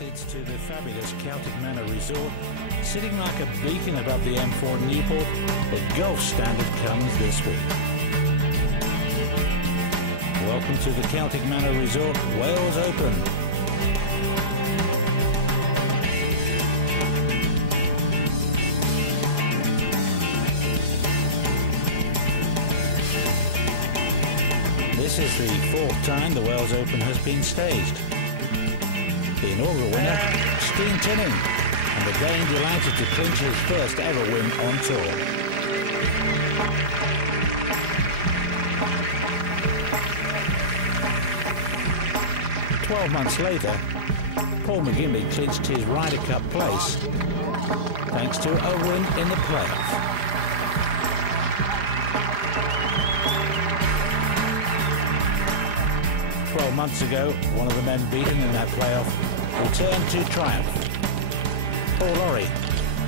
It's to the fabulous Celtic Manor Resort. Sitting like a beacon above the M4 at Newport, the golf standard comes this week. Welcome to the Celtic Manor Resort Wales Open. This is the fourth time the Wales Open has been staged. The inaugural winner, Steen Tinning, and the Dane delighted to clinch his first ever win on tour. Months later, Paul McGinley clinched his Ryder Cup place thanks to a win in the playoff. Months ago, one of the men beaten in that playoff returned to triumph. Paul Lawrie,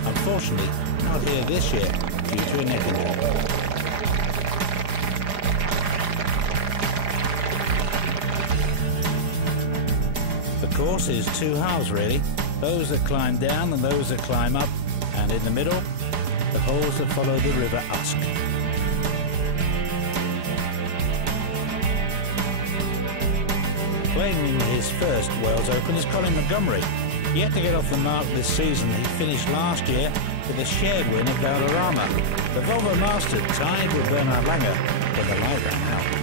unfortunately not here this year due to a neck injury. The course is two halves really, those that climb down and those that climb up, and in the middle, the holes that follow the River Usk. Playing in his first Wales Open is Colin Montgomery. Yet to get off the mark this season, he finished last year with a shared win at Valderrama. The Volvo Master tied with Bernard Langer when the light ran out.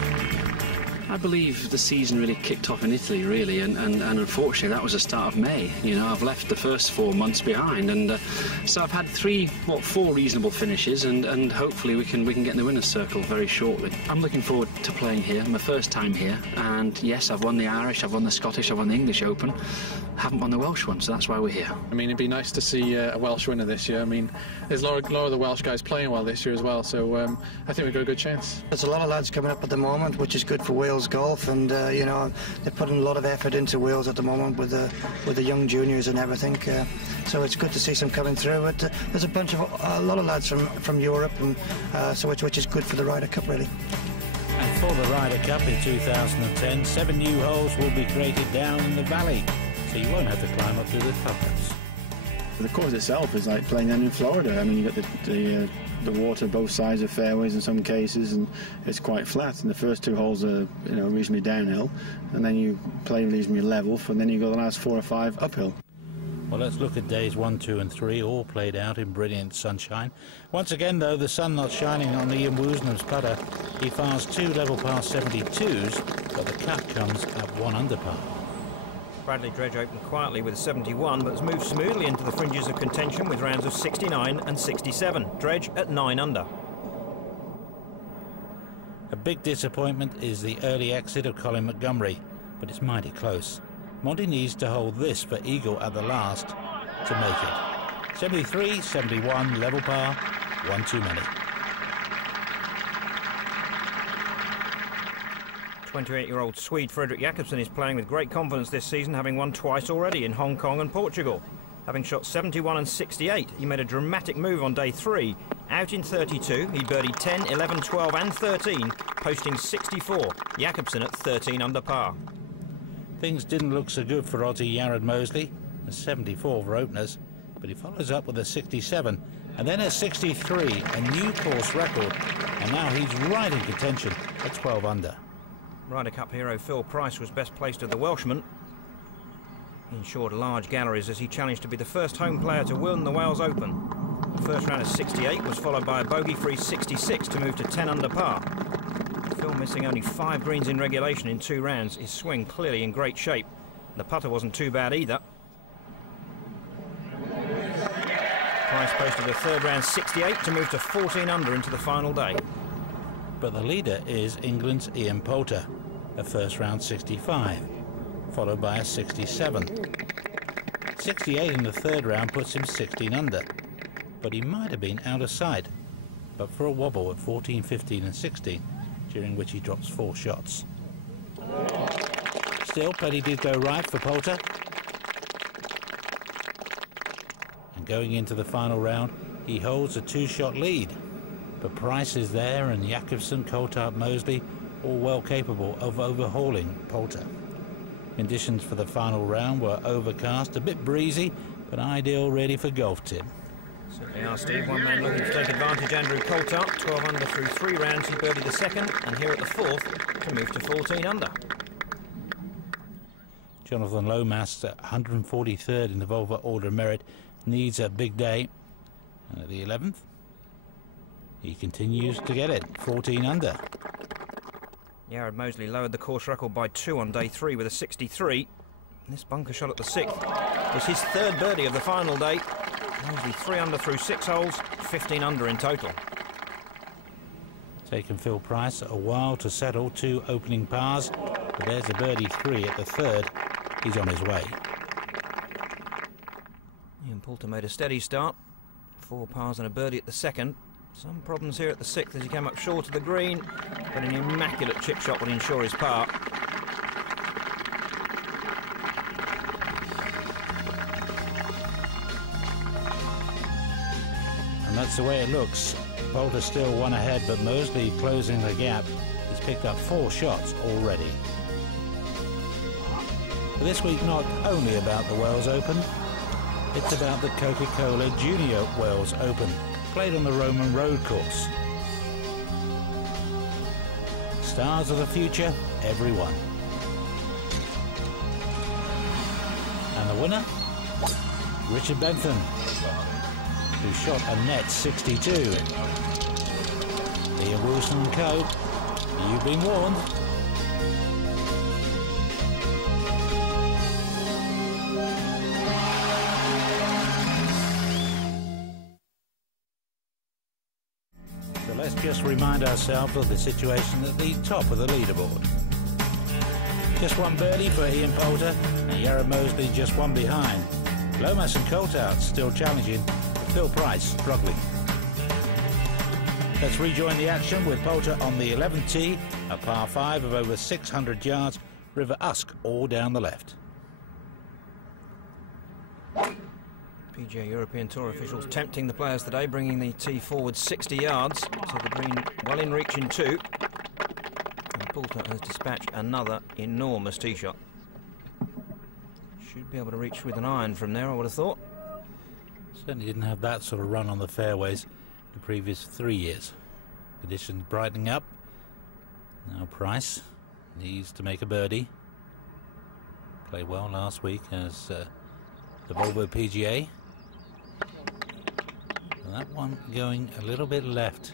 I believe the season really kicked off in Italy, really, and unfortunately that was the start of May. You know, I've left the first 4 months behind, and so I've had four reasonable finishes, and hopefully we can get in the winner's circle very shortly. I'm looking forward to playing here, my first time here, and yes, I've won the Irish, I've won the Scottish, I've won the English Open. I haven't won the Welsh one, so that's why we're here. I mean, it'd be nice to see a Welsh winner this year. I mean, there's a lot of the Welsh guys playing well this year as well, so I think we've got a good chance. There's a lot of lads coming up at the moment, which is good for Wales golf, and you know, they're putting a lot of effort into Wales at the moment with the young juniors and everything. So it's good to see some coming through. But there's a lot of lads from Europe, and so which is good for the Ryder Cup, really. And for the Ryder Cup in 2010, 7 new holes will be created down in the valley, so you won't have to climb up to the clubhouse. The course itself is like playing down in Florida. I mean, you've got the water both sides of fairways in some cases, and it's quite flat. And the first 2 holes are, you know, reasonably downhill, and then you play reasonably level, and then you go the last 4 or 5 uphill. Well, let's look at days 1, 2 and 3, all played out in brilliant sunshine. Once again, though, the sun not shining on Ian Woosnam's putter. He fires 2 level par 72s, but the cut comes at 1 under par. Bradley Dredge opened quietly with a 71, but has moved smoothly into the fringes of contention with rounds of 69 and 67. Dredge at 9 under. A big disappointment is the early exit of Colin Montgomery, but it's mighty close. Monty needs to hold this for eagle at the last to make it. 73, 71, level par, 1 too many. 28-year-old Swede Fredrik Jakobsen is playing with great confidence this season, having won twice already in Hong Kong and Portugal. Having shot 71 and 68, he made a dramatic move on day 3. Out in 32, he birdied 10, 11, 12 and 13, posting 64. Jakobsen at 13 under par. Things didn't look so good for Aussie Yared Moseley, a 74 for openers, but he follows up with a 67 and then a 63, a new course record, and now he's right in contention at 12 under. Ryder Cup hero Phil Price was best placed of the Welshman. He ensured large galleries as he challenged to be the first home player to win the Wales Open. The first round of 68 was followed by a bogey-free 66 to move to 10 under par. Phil missing only 5 greens in regulation in 2 rounds, his swing clearly in great shape. The putter wasn't too bad either. Price posted a third round 68 to move to 14 under into the final day. But the leader is England's Ian Poulter, a first round 65, followed by a 67. 68 in the third round puts him 16 under, but he might have been out of sight, but for a wobble at 14, 15 and 16, during which he drops 4 shots. Still, plenty did go right for Poulter. And going into the final round, he holds a 2-shot lead. But Price is there, and Jakobsen, Coulthard, Moseley, all well capable of overhauling Poulter. Conditions for the final round were overcast, a bit breezy, but ideal really for golf, Tim. Certainly are, Steve. One man looking to take advantage, Andrew Poulter. 12 under through 3 rounds, he birdied the second, and here at the 4th to move to 14 under. Jonathan Lomas, 143rd in the Volvo Order of Merit, needs a big day. And at the 11th, he continues to get it, 14 under. Jared Moseley lowered the course record by 2 on day 3 with a 63. This bunker shot at the 6th was his 3rd birdie of the final day. Moseley 3 under through 6 holes, 15 under in total. Taken Phil Price a while to settle 2 opening pars, but there's a birdie 3 at the 3rd. He's on his way. Ian Poulter made a steady start. 4 pars and a birdie at the 2nd. Some problems here at the 6th as he came up short of the green, but an immaculate chip shot would ensure his par. And that's the way it looks. Poulter still 1 ahead, but Moseley closing the gap. He's picked up 4 shots already. But this week not only about the Wales Open, it's about the Coca-Cola Junior Wales Open, played on the Roman Road course. Stars of the future, everyone. And the winner, Richard Bentham, who shot a net 62. Ian Wilson and co, you've been warned. So let's just remind ourselves of the situation at the top of the leaderboard. Just 1 birdie for Ian Poulter, and Jared Moseley just 1 behind. Lomas and Coulthard still challenging, Phil Price struggling. Let's rejoin the action with Poulter on the 11th tee, a par 5 of over 600 yards, River Usk all down the left. PGA European Tour officials tempting the players today, bringing the tee forward 60 yards, so the green well in reach in 2. And Poulter has dispatched another enormous tee shot. Should be able to reach with an iron from there, I would have thought. Certainly didn't have that sort of run on the fairways the previous 3 years. Conditions brightening up. Now Price needs to make a birdie. Played well last week as the Volvo PGA. And that one going a little bit left.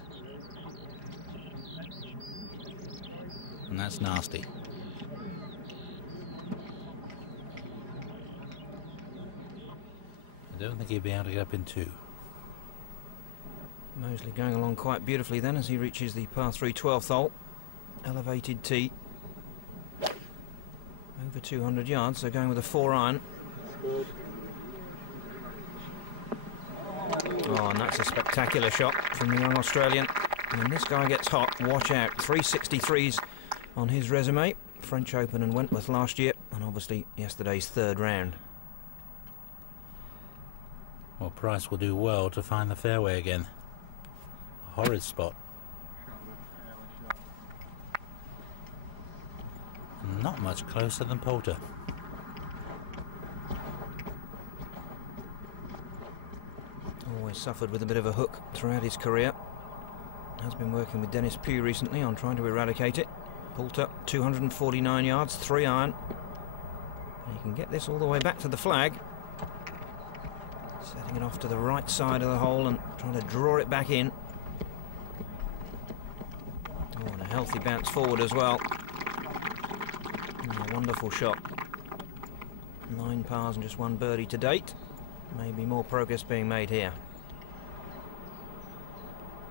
And that's nasty. I don't think he'll be able to get up in 2. Moseley going along quite beautifully then as he reaches the par 3 12th hole. Elevated tee. Over 200 yards, so going with a 4 iron. Oh, and that's a spectacular shot from the young Australian. And when this guy gets hot, watch out. 363s on his resume. French Open and Wentworth last year, and obviously yesterday's 3rd round. Well, Price will do well to find the fairway again. A horrid spot. Not much closer than Poulter. Always suffered with a bit of a hook throughout his career. Has been working with Dennis Pugh recently on trying to eradicate it. Poulter, 249 yards, 3 iron. And he can get this all the way back to the flag. Setting it off to the right side of the hole and trying to draw it back in. Oh, and a healthy bounce forward as well. A wonderful shot. 9 pars and just 1 birdie to date. Maybe more progress being made here.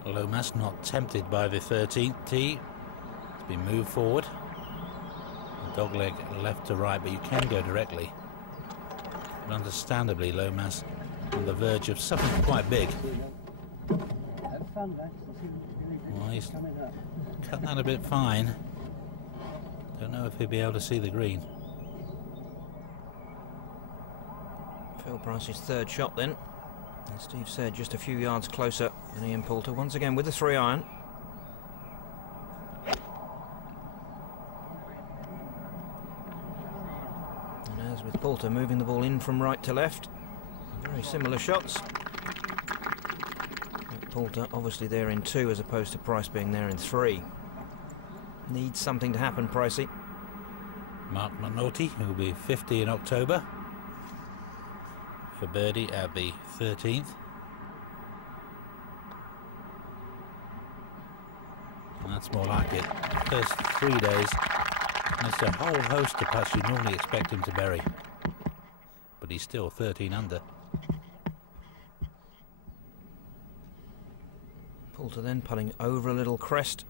Lomas not tempted by the 13th tee. It's been moved forward. Dogleg left to right, but you can go directly. But understandably, Lomas on the verge of something quite big. Well, he's cut that a bit fine. Don't know if he'll be able to see the green. Phil Price's 3rd shot then. As Steve said, just a few yards closer than Ian Poulter. Once again with the 3 iron. As with Poulter moving the ball in from right to left. Very similar shots. Poulter obviously there in 2 as opposed to Price being there in 3. Needs something to happen, Pricey. Mark McNulty, who will be 50 in October, for birdie at the 13th. And that's more like it. First 3 days, there's a whole host of putts you normally expect him to bury. But he's still 13 under. Poulter then putting over a little crest.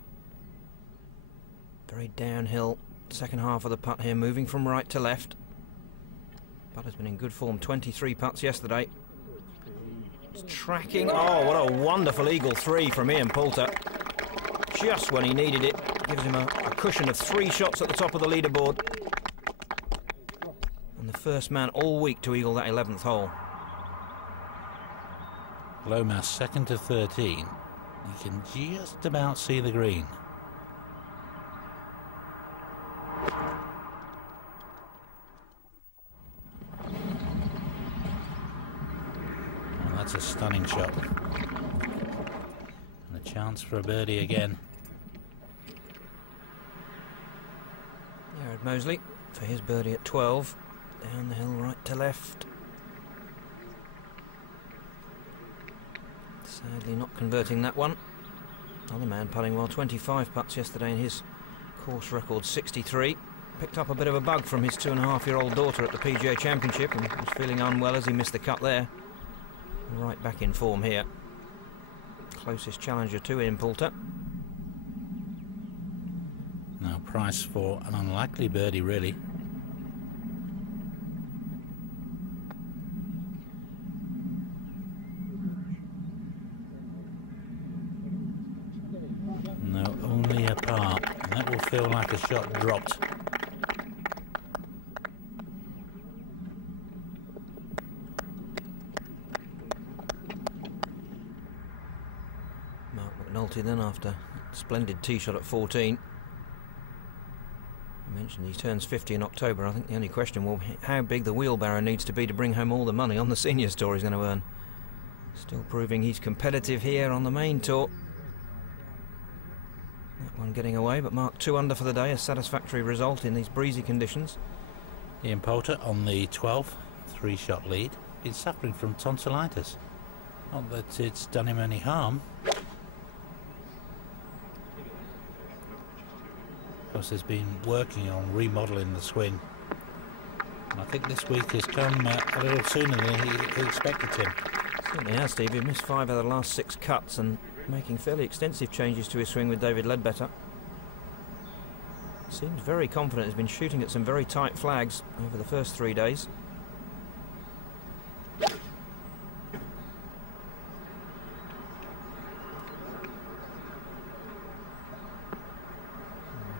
Very downhill. Second half of the putt here, moving from right to left. Putter's been in good form, 23 putts yesterday. It's tracking. Oh, what a wonderful eagle 3 from Ian Poulter. Just when he needed it. Gives him a cushion of 3 shots at the top of the leaderboard. And the first man all week to eagle that 11th hole. Lomas second to 13. You can just about see the green. That's a stunning shot. And a chance for a birdie again. Jared Moseley for his birdie at 12. Down the hill right to left. Sadly not converting that one. Another man putting well, 25 putts yesterday in his course record 63. Picked up a bit of a bug from his 2.5-year-old daughter at the PGA Championship and was feeling unwell as he missed the cut there. Right back in form here. Closest challenger to Ian Poulter. Now Price for an unlikely birdie, really. No, only a par. And that will feel like a shot dropped. McNulty then after a splendid tee shot at 14. I mentioned he turns 50 in October. I think the only question will be how big the wheelbarrow needs to be to bring home all the money on the seniors tour he's going to earn. Still proving he's competitive here on the main tour. That one getting away, but Mark 2 under for the day, a satisfactory result in these breezy conditions. Ian Poulter on the 12th, 3-shot lead. Been suffering from tonsillitis. Not that it's done him any harm. Of course, has been working on remodelling the swing. And I think this week has come a little sooner than he expected to. Certainly has, Steve. He missed 5 out of the last 6 cuts and making fairly extensive changes to his swing with David Ledbetter. Seems very confident. He's been shooting at some very tight flags over the first 3 days.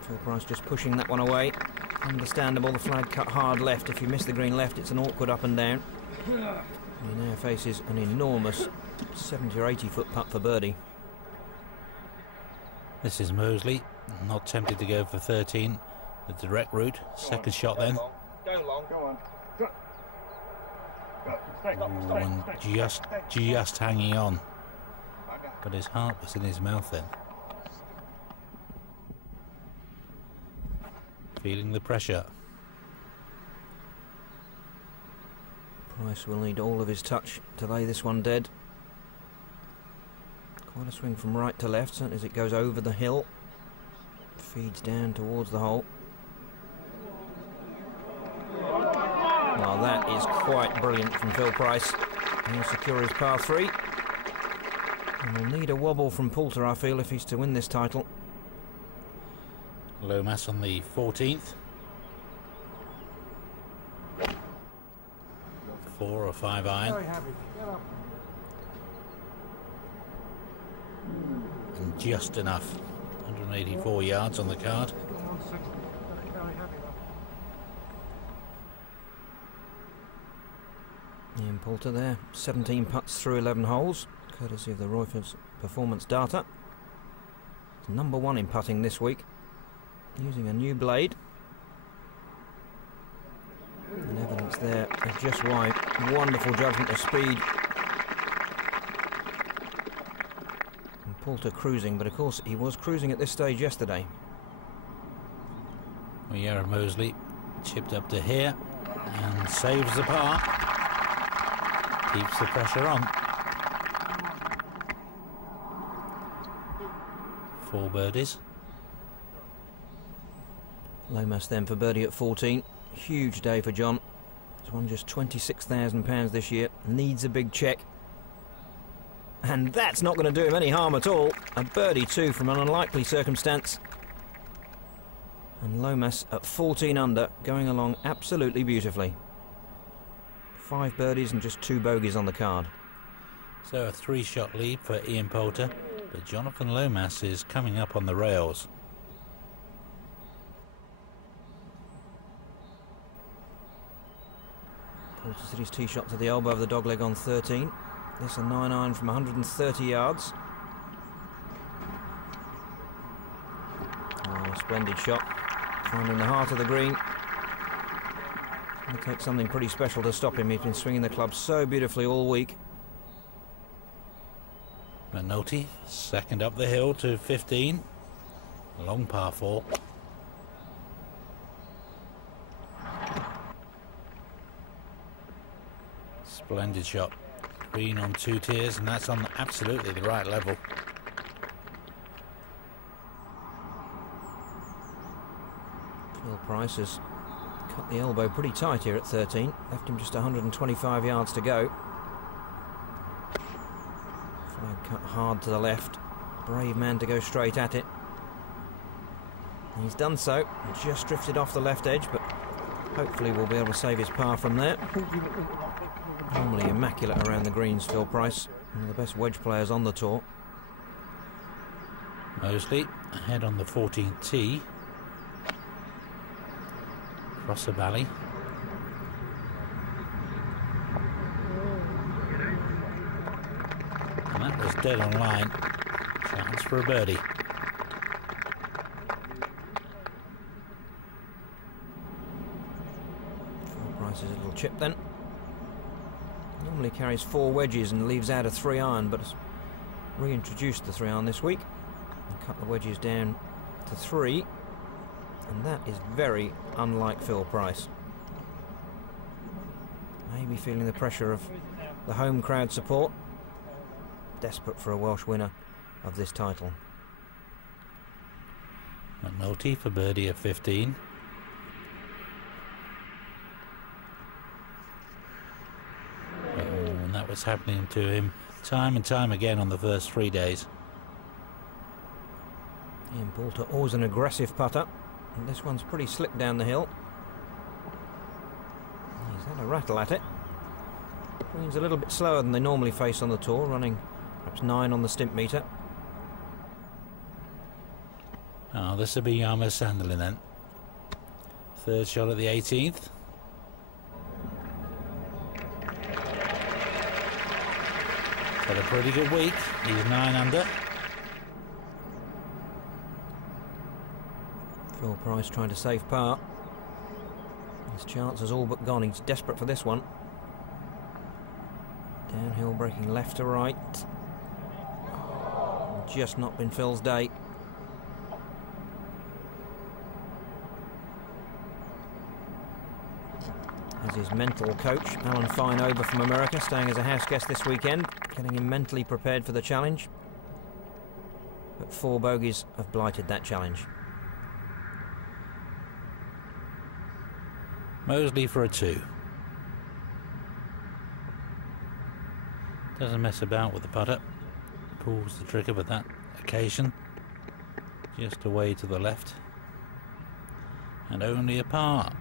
Phil Price just pushing that one away. Understandable, the flag cut hard left. If you miss the green left, it's an awkward up and down. He now faces an enormous 70 or 80 foot putt for birdie. This is Moseley, not tempted to go for 13, the direct route. Second shot then. Go long, go on. Ooh, and just hanging on. But his heart was in his mouth then. Feeling the pressure. Price will need all of his touch to lay this one dead. Quite a swing from right to left, certainly as it goes over the hill. Feeds down towards the hole. Well, that is quite brilliant from Phil Price. He'll secure his par 3. And will need a wobble from Poulter, I feel, if he's to win this title. Lomas on the 14th. 4 or 5 iron. And just enough. 184 yards on the card. Ian Poulter there, 17 putts through 11 holes, courtesy of the Royford's performance data. He's number 1 in putting this week, using a new blade. And ever That's there, just right. Wonderful judgment of speed. And Poulter cruising, but of course he was cruising at this stage yesterday. Well, Yaron Moseley chipped up to here and saves the par. Keeps the pressure on. 4 birdies. Lomas then for birdie at 14. Huge day for John. He's won just £26,000 this year. Needs a big check. And that's not going to do him any harm at all. A birdie too from an unlikely circumstance. And Lomas at 14 under, going along absolutely beautifully. 5 birdies and just 2 bogeys on the card. So a 3-shot lead for Ian Poulter, but Jonathan Lomas is coming up on the rails. Poulter's hit his tee shot to the elbow of the dogleg on 13. This a 9-iron from 130 yards. Oh, a splendid shot. Finding the heart of the green. It's going to take something pretty special to stop him. He's been swinging the club so beautifully all week. McNulty, second up the hill to 15. A long par 4. Splendid shot. Green on 2 tiers, and that's on absolutely the right level. Phil Price has cut the elbow pretty tight here at 13. Left him just 125 yards to go. Flag cut hard to the left. Brave man to go straight at it. He's done so. Just drifted off the left edge, but hopefully we'll be able to save his par from there. Normally immaculate around the greens, Phil Price. One of the best wedge players on the tour. Moseley ahead on the 14th tee. Across the valley. And that was dead on line. Chance for a birdie. Phil Price's little chip then. Normally carries 4 wedges and leaves out a 3-iron, but has reintroduced the 3-iron this week and cut the wedges down to 3, and that is very unlike Phil Price. Maybe feeling the pressure of the home crowd support, desperate for a Welsh winner of this title. McNulty for birdie at 15. And that was happening to him time and time again on the first 3 days. Ian Poulter, always an aggressive putter, and this one's pretty slick down the hill. He's had a rattle at it. Green's a little bit slower than they normally face on the tour, running perhaps 9 on the stimp meter. Oh, this will be Yarmo Sanderlin then. 3rd shot at the 18th. Had a pretty good week. He's 9 under. Phil Price trying to save par. His chance has all but gone. He's desperate for this one. Downhill, breaking left to right. Just not been Phil's day. As his mental coach, Alan Fine, over from America, staying as a house guest this weekend, getting him mentally prepared for the challenge. But 4 bogeys have blighted that challenge. Moseley for a 2. Doesn't mess about with the putter. Pulls the trigger with that occasion. Just away to the left. And only a par.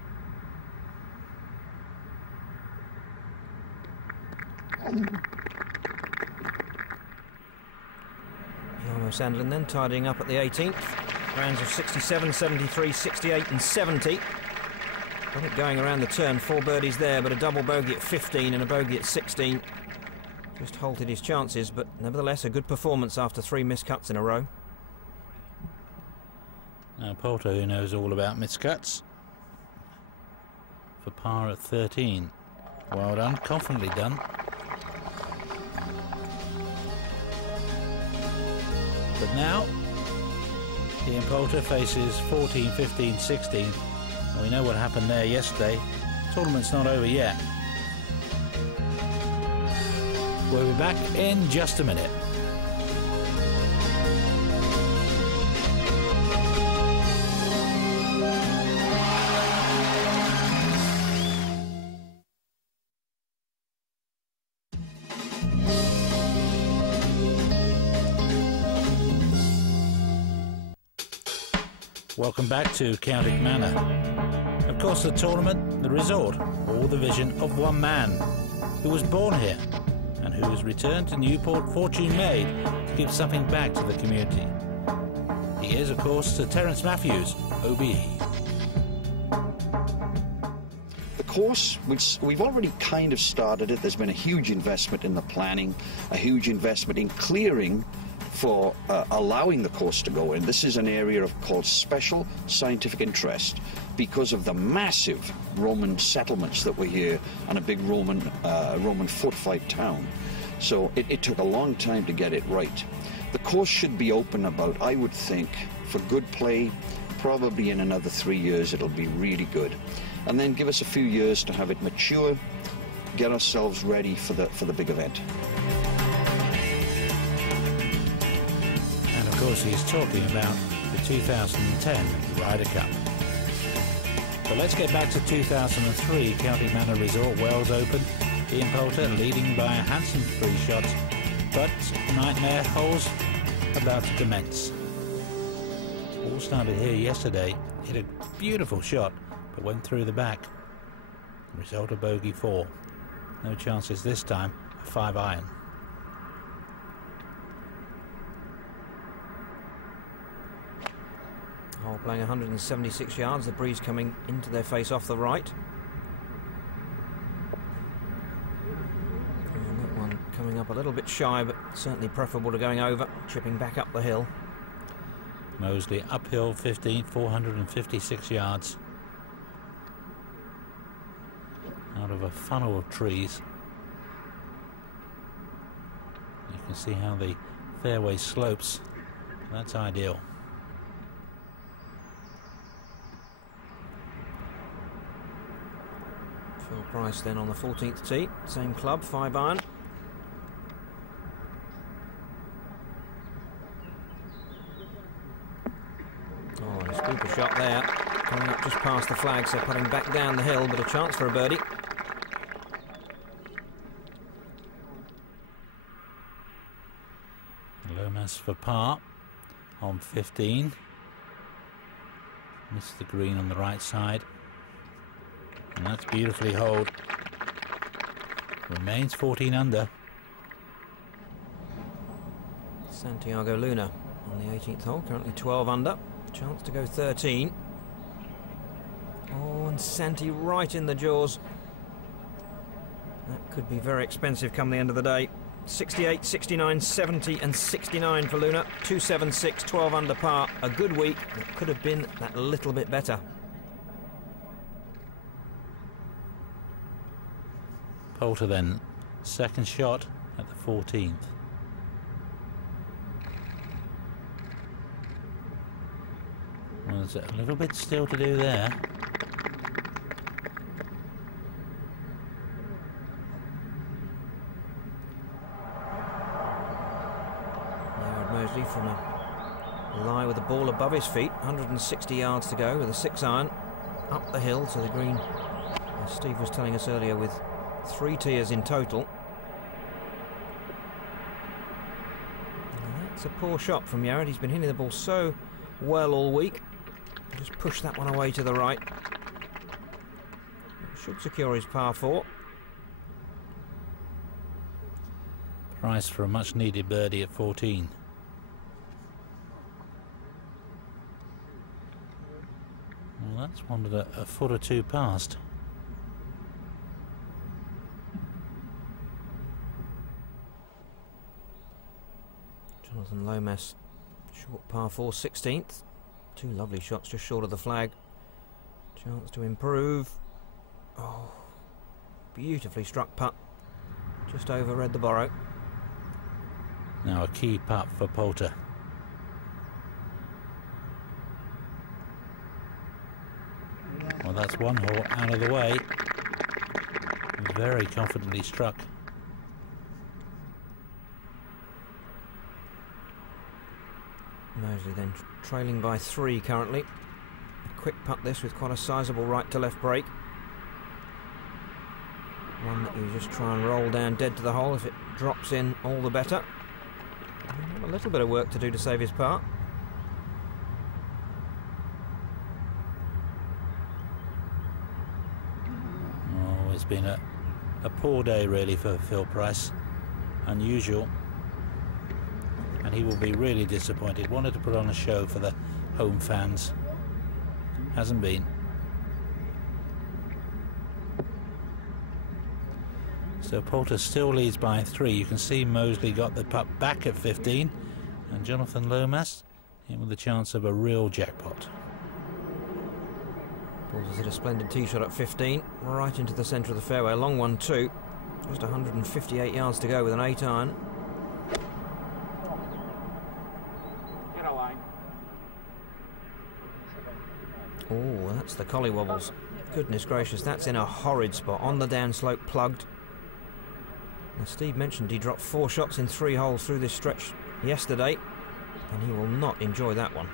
Yarmo Sanderlin then tidying up at the 18th. Rounds of 67, 73, 68 and 70. Got it going around the turn. 4 birdies there, but a double bogey at 15 and a bogey at 16. Just halted his chances, but nevertheless a good performance after 3 miscuts in a row. Now Poulter, who knows all about miscuts. for par at 13. Well done, confidently done. But now, Ian Poulter faces 14, 15, 16. And we know what happened there yesterday. Tournament's not over yet. We'll be back in just a minute. Welcome back to Celtic Manor. Of course, the tournament, the resort, all the vision of one man who was born here and who has returned to Newport fortune made to give something back to the community. He is, of course, Sir Terence Matthews, OBE. The course, which we've already kind of started it, there's been a huge investment in the planning, a huge investment in clearing for allowing the course to go in. This is an area called special scientific interest because of the massive Roman settlements that were here and a big Roman fortified town. So it took a long time to get it right. The course should be open about, I would think, for good play, probably in another 3 years it'll be really good. And then give us a few years to have it mature, get ourselves ready for the big event. Of course, he's talking about the 2010 Ryder Cup. But let's get back to 2003 Celtic Manor Resort Wales Open. Ian Poulter leading by a handsome 3 shots, but nightmare holes about to commence. All started here yesterday. Hit a beautiful shot, but went through the back. The result of bogey 4. No chances this time. A 5-iron. Hole playing 176 yards, the breeze coming into their face off the right. And that one coming up a little bit shy, but certainly preferable to going over, chipping back up the hill. Moseley uphill 15, 456 yards. Out of a funnel of trees. You can see how the fairway slopes. That's ideal. Phil Price then on the 14th tee, same club, 5-iron. Oh, a scooper shot there, coming up just past the flag, so putting back down the hill, but a chance for a birdie. Lomas for par on 15. Missed the green on the right side. And that's beautifully holed. Remains 14 under. Santiago Luna on the 18th hole, currently 12 under. Chance to go 13. Oh, and Santi right in the jaws. That could be very expensive come the end of the day. 68, 69, 70 and 69 for Luna. 276, 12 under par. A good week. It could have been that little bit better. Poulter then, second shot at the 14th. Well, there's a little bit still to do there. Now Moseley from a lie with the ball above his feet. 160 yards to go with a 6-iron. Up the hill to the green, as Steve was telling us earlier, with 3 tiers in total. And that's a poor shot from Yared. He's been hitting the ball so well all week. Just push that one away to the right. Should secure his par 4. Price for a much needed birdie at 14. Well, that's wandered a foot or two past. Jonathan Lomas, short par 4, 16th. 2 lovely shots just short of the flag. Chance to improve. Oh, beautifully struck putt. Just overread the borrow. Now a key putt for Poulter. Well, that's one hole out of the way. Very confidently struck. Moseley then trailing by 3 currently. A quick putt this with quite a sizable right to left break. One that you just try and roll down dead to the hole. If it drops in, all the better. A little bit of work to do to save his part. Oh, it's been a poor day really for Phil Price. Unusual. And he will be really disappointed. Wanted to put on a show for the home fans. Hasn't been. So Poulter still leads by 3. You can see Moseley got the putt back at 15. And Jonathan Lomas in with the chance of a real jackpot. Poulter's hit a splendid tee shot at 15. Right into the centre of the fairway. A long one too. Just 158 yards to go with an 8 iron. Oh, that's the collie wobbles. Goodness gracious, that's in a horrid spot. On the downslope, plugged. As Steve mentioned, he dropped 4 shots in 3 holes through this stretch yesterday, and he will not enjoy that one.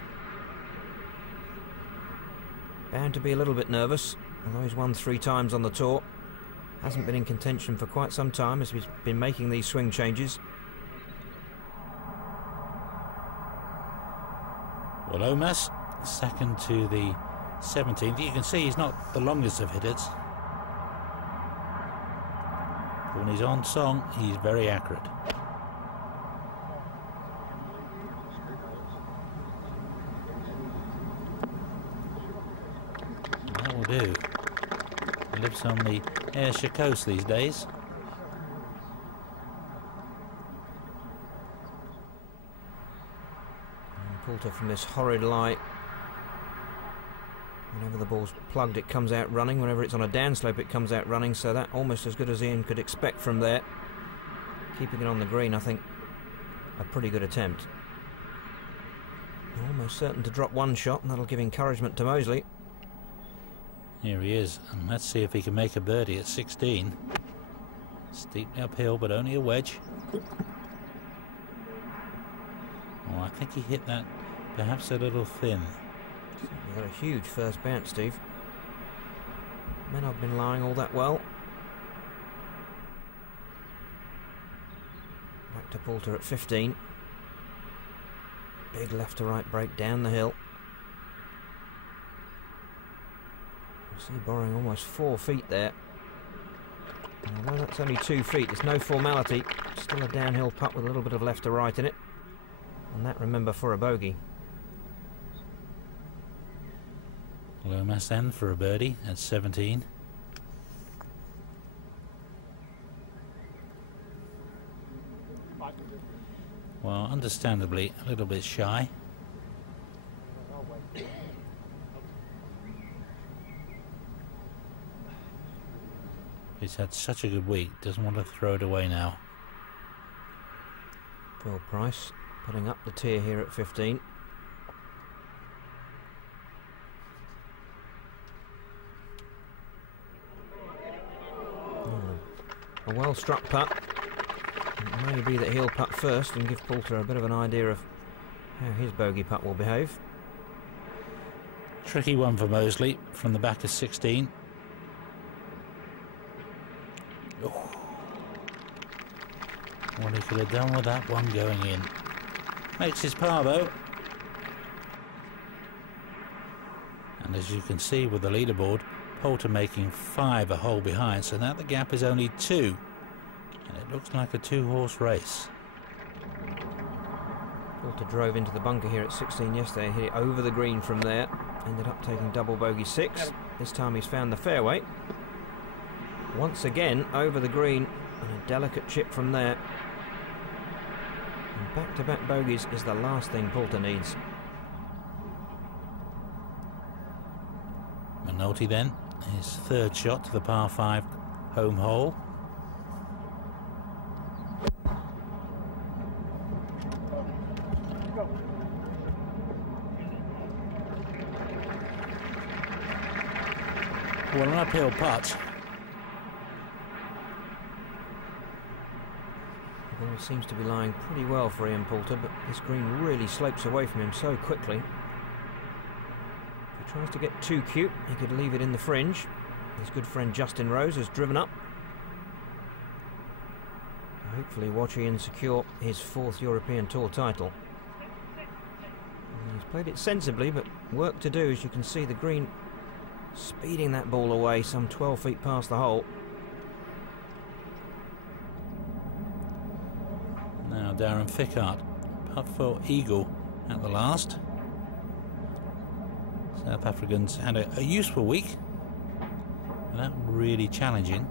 Bound to be a little bit nervous, although he's won 3 times on the tour. Hasn't been in contention for quite some time as he's been making these swing changes. Well, Lomas, second to the 17th. You can see he's not the longest of hitters. But when he's on song, he's very accurate. And that will do. He lives on the Ayrshire coast these days. And Poulter from this horrid lie. Whenever the ball's plugged, it comes out running. Whenever it's on a downslope, it comes out running. So that almost as good as Ian could expect from there. Keeping it on the green, I think, a pretty good attempt. Almost certain to drop 1 shot, and that'll give encouragement to Moseley. Here he is, and let's see if he can make a birdie at 16. Steeply uphill, but only a wedge. Oh, I think he hit that perhaps a little thin. You've got a huge first bounce, Steve. May not have been lying all that well. Back to Poulter at 15. Big left to right break down the hill. You see borrowing almost 4 feet there. And although that's only 2 feet, there's no formality. Still a downhill putt with a little bit of left to right in it. And that, remember, for a bogey. Lomas then for a birdie at 17. Well, understandably a little bit shy. He's had such a good week, doesn't want to throw it away now. Phil Price putting up the tier here at 15. A well-struck putt. It may be that he'll putt first and give Poulter a bit of an idea of how his bogey putt will behave. Tricky one for Moseley from the back of 16. Oh. What he could have done with that one going in. Makes his par though. And as you can see with the leaderboard, Poulter making 5 a hole behind, so now the gap is only 2, and it looks like a 2-horse race. Poulter drove into the bunker here at 16 yesterday, hit it over the green from there, ended up taking double bogey 6. This time he's found the fairway. Once again over the green, and a delicate chip from there. And back-to-back bogeys is the last thing Poulter needs. Minotti then his third shot to the par 5 home hole. Well, an uphill putt. The ball seems to be lying pretty well for Ian Poulter, but this green really slopes away from him so quickly. If he tries to get too cute, he could leave it in the fringe. His good friend Justin Rose has driven up. Hopefully watch Ian secure his 4th European Tour title. He's played it sensibly, but work to do. As you can see, the green speeding that ball away some 12 feet past the hole. Now Darren Fickhart, putt for eagle at the last. South Africans had a useful week, without really challenging.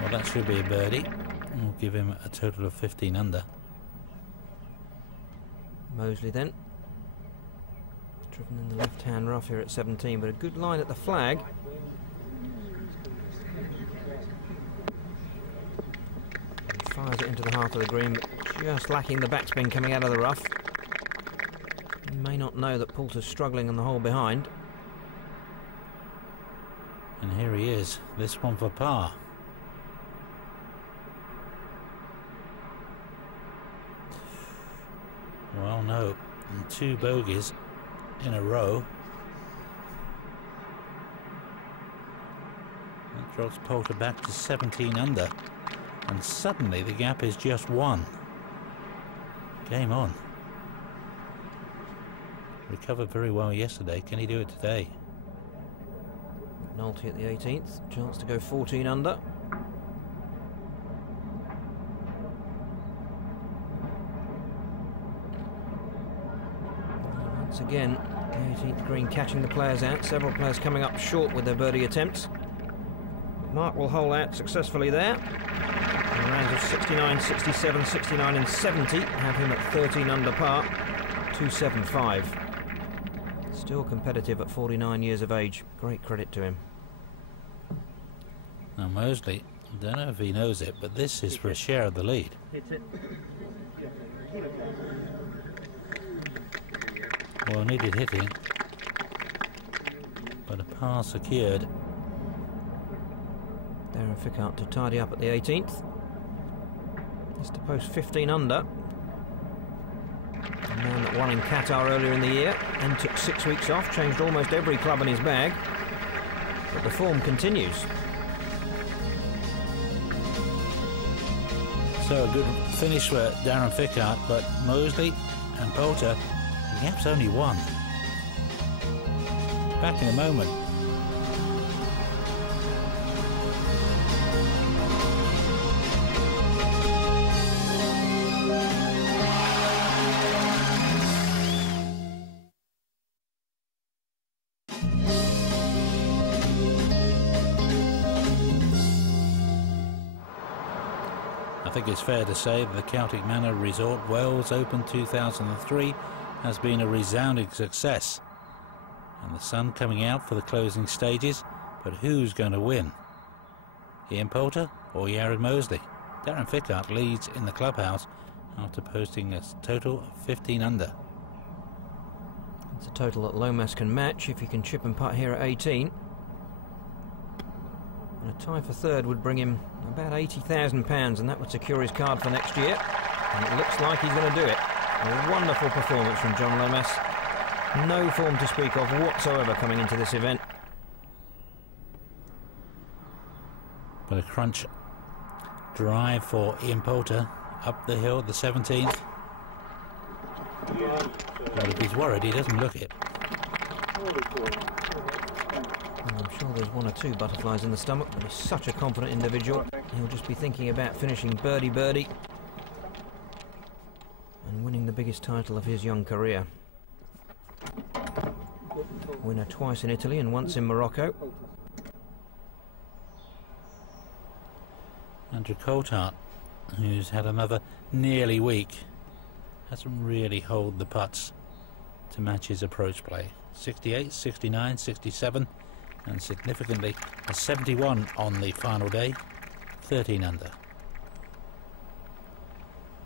Well, that should be a birdie. We'll give him a total of 15 under. Mosley then. Driven in the left-hand rough here at 17, but a good line at the flag. And fires it into the heart of the green, but just lacking the backspin coming out of the rough. You may not know that Poulter's struggling on the hole behind. And here he is, this one for par. Well, no, and 2 bogeys in a row. That drops Poulter back to 17 under, and suddenly the gap is just 1. Game on. Recovered very well yesterday. Can he do it today? McNulty at the 18th, chance to go 14 under. Once again, the 18th green catching the players out. Several players coming up short with their birdie attempts. Mark will hole out successfully there. In the rounds of 69, 67, 69 and 70 have him at 13 under par, 275. Still competitive at 49 years of age. Great credit to him. Now Mosley, I don't know if he knows it, but this is for a share of the lead. Well, needed hitting, but a par secured. Darren Fickhart to tidy up at the 18th. Is to post 15 under. A man that won in Qatar earlier in the year and took 6 weeks off, changed almost every club in his bag. But the form continues. So a good finish for Darren Fickhart, but Mosley and Poulter, the gap's only 1. Back in a moment. I think it's fair to say that the Celtic Manor Resort Wales Open 2003 has been a resounding success. And the sun coming out for the closing stages, but who's going to win? Ian Poulter or Jared Mosley? Darren Fickhart leads in the clubhouse after posting a total of 15 under. It's a total that Lomas can match if he can chip and putt here at 18. And a tie for third would bring him about £80,000, and that would secure his card for next year. And it looks like he's going to do it. A wonderful performance from John Lomas. No form to speak of whatsoever coming into this event. But a crunch drive for Ian Poulter up the hill, the 17th. Well, if he's worried, he doesn't look it. Well, I'm sure there's 1 or 2 butterflies in the stomach, but he's such a confident individual. He'll just be thinking about finishing birdie and winning the biggest title of his young career. Winner twice in Italy and once in Morocco. Andrew Coulthard who's had another nearly week, hasn't really held the putts to match his approach play. 68, 69, 67, and significantly a 71 on the final day, 13 under.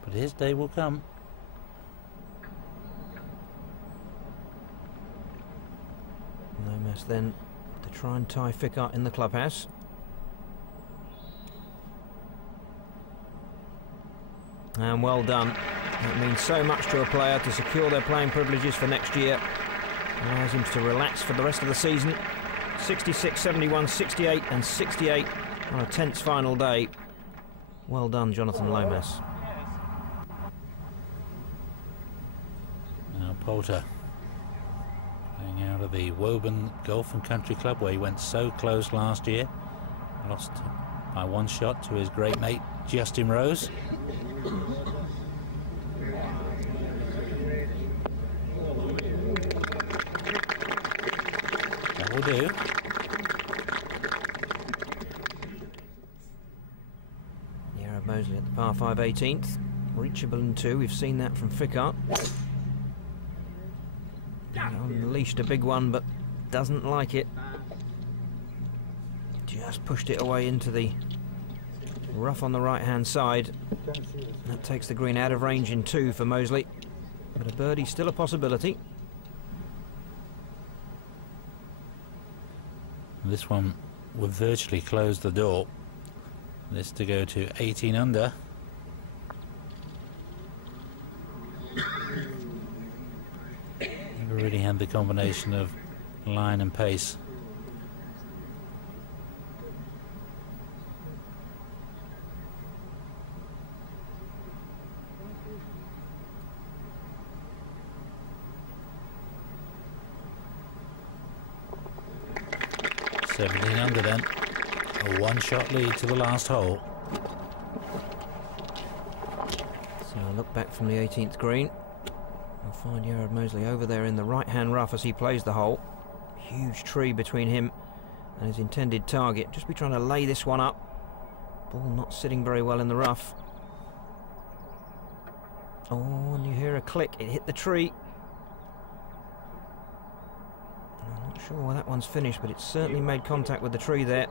But his day will come. Lomas then to try and tie Ficart in the clubhouse. And well done. That means so much to a player to secure their playing privileges for next year. Allows him to relax for the rest of the season. 66, 71, 68 and 68 on a tense final day. Well done, Jonathan Lomas. Now Poulter, playing out of the Woburn Golf and Country Club, where he went so close last year. Lost by one shot to his great mate Justin Rose. That will do. Yarrow Moseley at the par 5 18th. Reachable in 2, we've seen that from Ficart. Unleashed a big one, but doesn't like it. Just pushed it away into the rough on the right hand side. That takes the green out of range in 2 for Moseley, but a birdie still a possibility. This one would virtually close the door. This to go to 18 under. Never really had the combination of line and pace. Under then, a one-shot lead to the last hole. So a look back from the 18th green. We'll find Yarrow Moseley over there in the right-hand rough as he plays the hole. Huge tree between him and his intended target. Just be trying to lay this one up. Ball not sitting very well in the rough. Oh, and you hear a click. It hit the tree. I'm not sure where that one's finished, but it's certainly made contact with the tree there.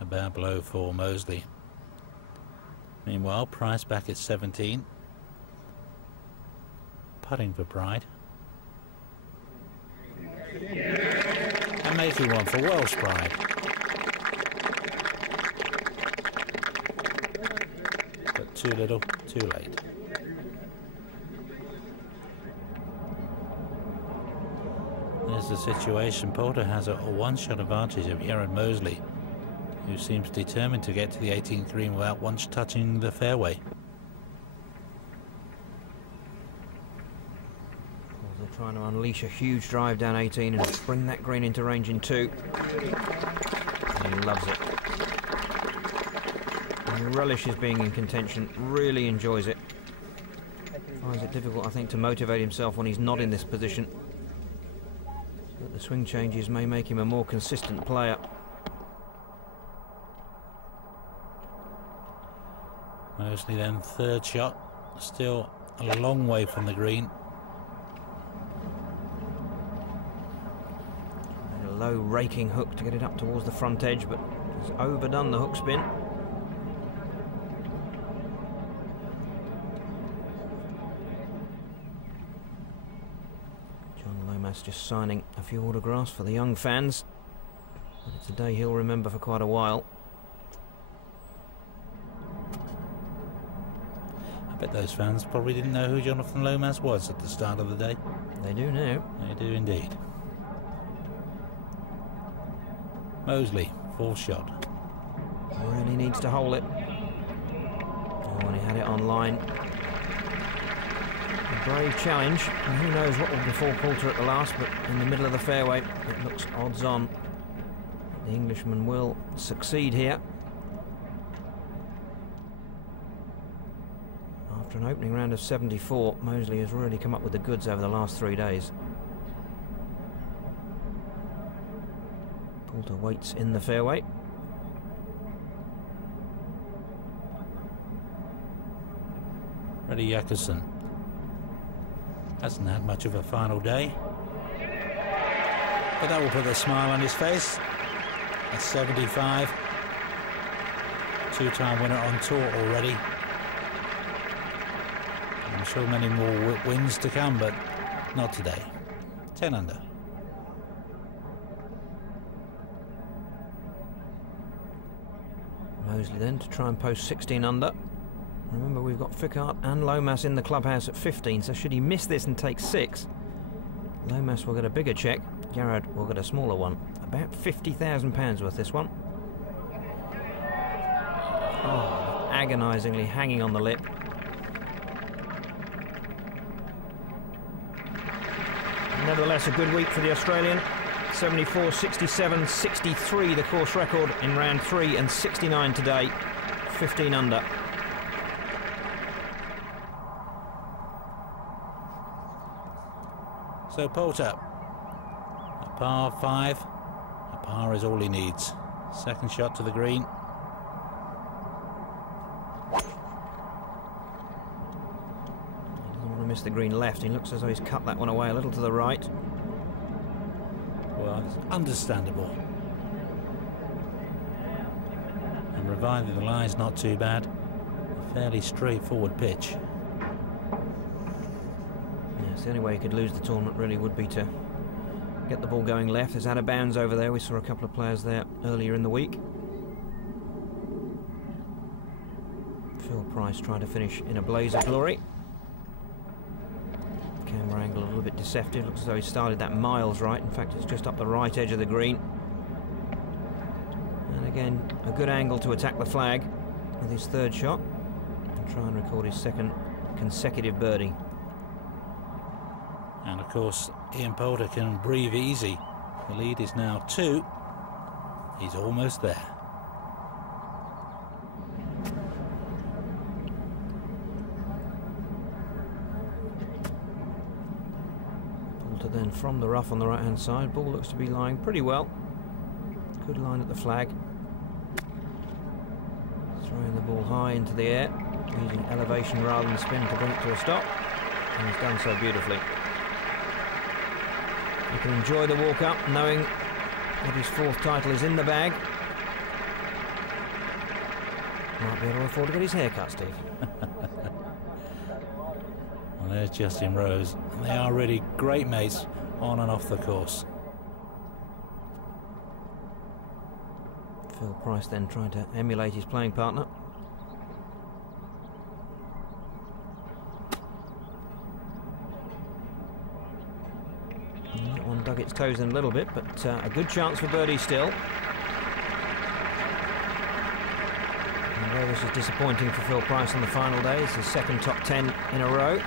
A bad blow for Moseley. Meanwhile, Price back at 17. Putting for pride. And making one for Welsh pride. But too little, too late. There's the situation. Poulter has a one-shot advantage of Yarrow Moseley, who seems determined to get to the 18th green without once touching the fairway. They're trying to unleash a huge drive down 18 and bring that green into range in 2. And he loves it. He relishes being in contention, really enjoys it. Finds it difficult, I think, to motivate himself when he's not in this position. But the swing changes may make him a more consistent player. Moseley then third shot, still a long way from the green. And a low raking hook to get it up towards the front edge, but he's overdone the hook spin. John Lomas just signing a few autographs for the young fans. And it's a day he'll remember for quite a while. I bet those fans probably didn't know who Jonathan Lomas was at the start of the day. They do now. They do indeed. Moseley, fourth shot. Really needs to hold it. Oh, and he had it on line. A brave challenge, and who knows what will befall Poulter at the last, but in the middle of the fairway, it looks odds on. The Englishman will succeed here. After an opening round of 74, Moseley has really come up with the goods over the last 3 days. Poulter waits in the fairway. Freddie Jakobsen hasn't had much of a final day, but that will put a smile on his face. At 75, two-time winner on tour already. I'm sure many more wins to come, but not today. 10 under. Moseley then to try and post 16 under. Remember, we've got Ficart and Lomas in the clubhouse at 15, so should he miss this and take 6, Lomas will get a bigger check, Garrod will get a smaller one. About £50,000 worth, this one. Oh, agonisingly hanging on the lip. Nevertheless, a good week for the Australian. 74, 67, 63 the course record in round 3, and 69 today, 15 under. So Poulter, a par 5, a par is all he needs. Second shot to the green. He doesn't want to miss the green left. He looks as though he's cut that one away a little to the right. Well, it's understandable. And provided the lie's not too bad, a fairly straightforward pitch. Yes, the only way he could lose the tournament really would be to get the ball going left. There's out of bounds over there. We saw a couple of players there earlier in the week. Phil Price trying to finish in a blaze of glory. Camera angle a little bit deceptive. Looks as though he started that miles right. In fact, it's just up the right edge of the green. And again, a good angle to attack the flag with his third shot and try and record his second consecutive birdie. And of course, Ian Poulter can breathe easy. The lead is now 2. He's almost there. Poulter then from the rough on the right hand side. Ball looks to be lying pretty well. Good line at the flag. Throwing the ball high into the air, using elevation rather than spin to bring it to a stop. And he's done so beautifully. He can enjoy the walk up, knowing that his 4th title is in the bag. Might be able to afford to get his hair cut, Steve. Well, there's Justin Rose. And they are really great mates on and off the course. Phil Price then trying to emulate his playing partner. And that one dug its toes in a little bit, but a good chance for birdie still. And though this is disappointing for Phil Price on the final day, it's his second top 10 in a row.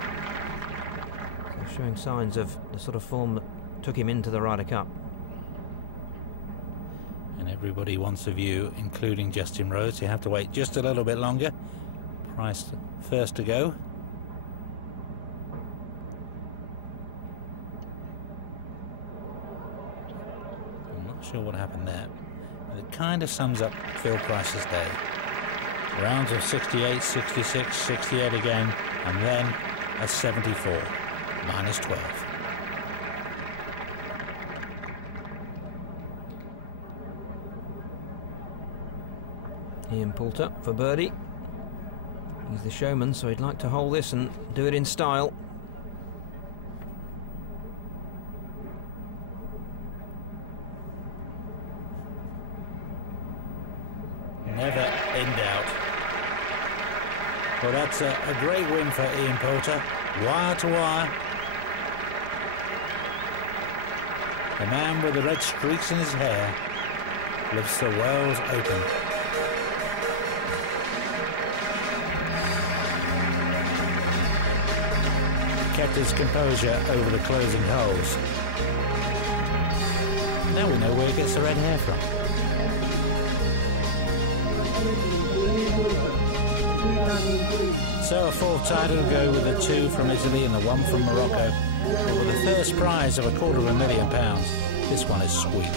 So showing signs of the sort of form that took him into the Ryder Cup. And everybody wants a view, including Justin Rose. You have to wait just a little bit longer. Price first to go. I'm not sure what happened there, but it kind of sums up Phil Price's day. Rounds of 68, 66, 68 again, and then a 74, minus 12. Ian Poulter for birdie. He's the showman, so he'd like to hold this and do it in style. Never in doubt. Well, that's a great win for Ian Poulter. Wire to wire. The man with the red streaks in his hair lifts the Wales Open. Kept his composure over the closing holes. Now we know where he gets the red hair from. So a fourth title will go with the 2 from Italy and the 1 from Morocco. But with a first prize of £250,000, this one is sweet.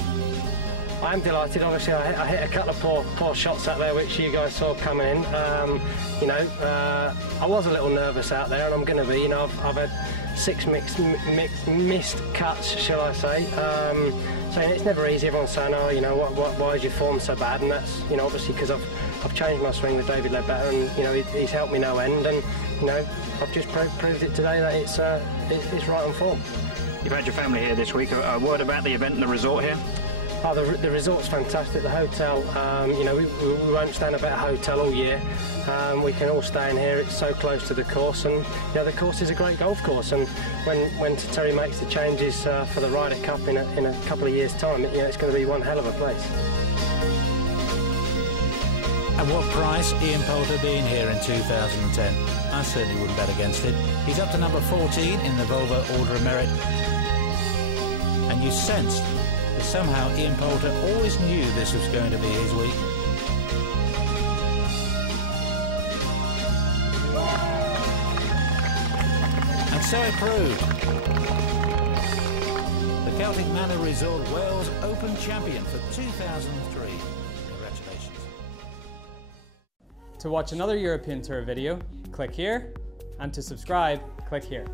I'm delighted. Obviously, I hit a couple of poor shots out there, which you guys saw coming in. You know, I was a little nervous out there, and I'm going to be. You know, I've had 6 missed cuts, shall I say. So it's never easy. Everyone's saying, "Oh, you know, why is your form so bad?" And that's, you know, obviously because I've changed my swing with David Ledbetter, and you know, he's helped me no end. And you know, I've just proved it today that it's right on form. You've had your family here this week. A word about the event and the resort here? Oh, the resort's fantastic. The hotel, you know, we won't stay in a better hotel all year. We can all stay in here. It's so close to the course, and you know, the course is a great golf course. And when Terry makes the changes for the Ryder Cup in a couple of years' time, you know, it's going to be one hell of a place. At what price Ian Poulter being here in 2010? I certainly wouldn't bet against it. He's up to number 14 in the Volvo Order of Merit, and you sensed that somehow Ian Poulter always knew this was going to be his week. And so it proved. The Celtic Manor Resort Wales Open champion for 2003. Congratulations. To watch another European Tour video, click here, and to subscribe, click here.